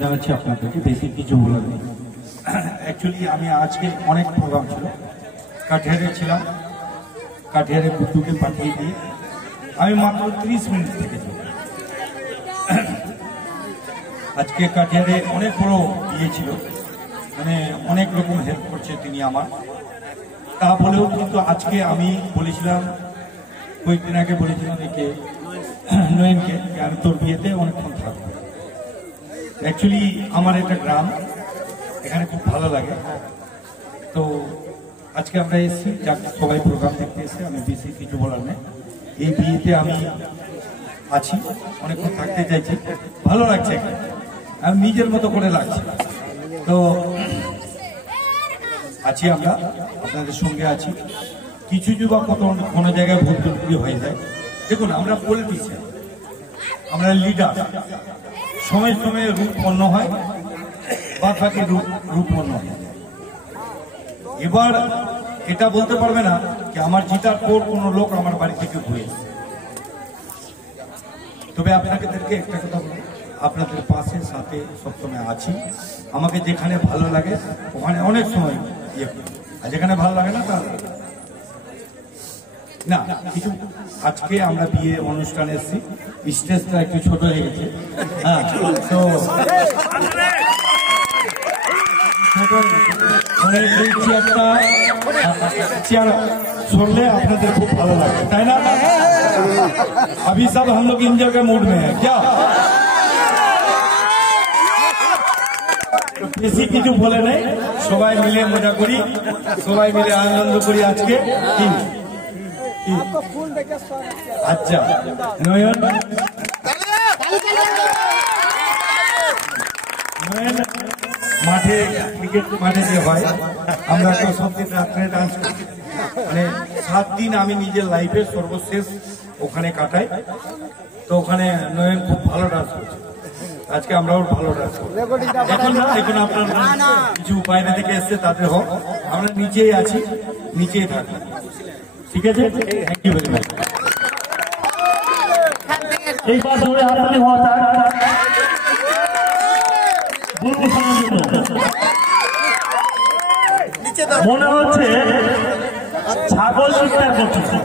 জানাচ্ছি আপনাদেরকে, বেশি কিছু বলার নেই। অ্যাকচুয়ালি আমি আজকে অনেক প্রোগ্রাম ছিল, কাঠিয়ারে ছিলাম, কাঠিয়ারে বুদ্ধুকে পাঠিয়ে দিয়ে আমি মাত্র 30 মিনিট থেকেছি। আজকে কাঠিয়ারে অনেক বড় ইয়ে ছিল, মানে অনেক রকম হেল্প করছে তিনি আমার। তা বলেও কিন্তু আজকে আমি বলেছিলাম, কয়েকদিন আগে বলেছিলাম একে নয়নকে, আমি তোর বিয়েতে অনেকক্ষণ থাকবো। অ্যাকচুয়ালি আমার একটা গ্রাম, এখানে খুব ভালো লাগে। তো আজকে আমরা এসেছি, যাক সবাই প্রোগ্রাম দেখতে এসে, আমি বেশি কিছু বলার নেই। এই বিয়েতে আমি আছি, অনেকক্ষণ থাকতে চাইছি, ভালো লাগছে, আমি নিজের মতো করে লাগছে। তো আছি, আমরা আপনাদের সঙ্গে আছি। কিছু যুবক কোনো জায়গায় ভুল ত্রুটি হয়ে যায়। দেখুন, আমরা পলিটিশিয়ান, আমরা লিডার, সময় সময়ে রূপ অন্য হয়, বা থাকে রূপ অন্য হয়। এবার এটা বলতে পারবে না যে আমার জিতার পর কোনো লোক আমার বাড়ি থেকে ঘুরে এসেছে। তবে আপনাদেরকে একটা কথা বলবো, আপনাদের পাশে সাথে সবসময় আছি। আমাকে যেখানে ভালো লাগে ওখানে অনেক সময় ইয়ে করি, আর যেখানে ভালো লাগে না তা না কিছু। আজকে আমরা বিয়ে অনুষ্ঠানে এসেছি, স্টেজটা একটু ছোট হয়ে গেছে। হ্যাঁ, তো চেয়ার छोड़ले আপনাদের খুব ভালো লাগে, তাই না? अभी सब हम लोग एंजॉय के मूड में है क्या? বেশি কিছু বলে নেই, সবাই মিলে মজা করি, সবাই মিলে আনন্দ করি আজকে। আচ্ছা নয়ন, মাঠে ক্রিকেট মাঠে যে হয়, আমরা তো সব দিন রাত্রে ডান্স করি, মানে 7 দিন আমি নিজের লাইফের সর্বশেষ ওখানে কাটাই। তো ওখানে নয়ন খুব ভালো ডান্স করছে, আজকে আমরাও ভালো ডান্স করি। এখন না, এখন আপনার কিছু বাইরে থেকে এসছে, তাদের হোক, আমরা নিচেই আছি, নিচেই থাকবো, ঠিক আছে? Thank you very much. এইবার ধরে হাততালি হওয়া মনে হচ্ছে ছাগল শিকার করছে।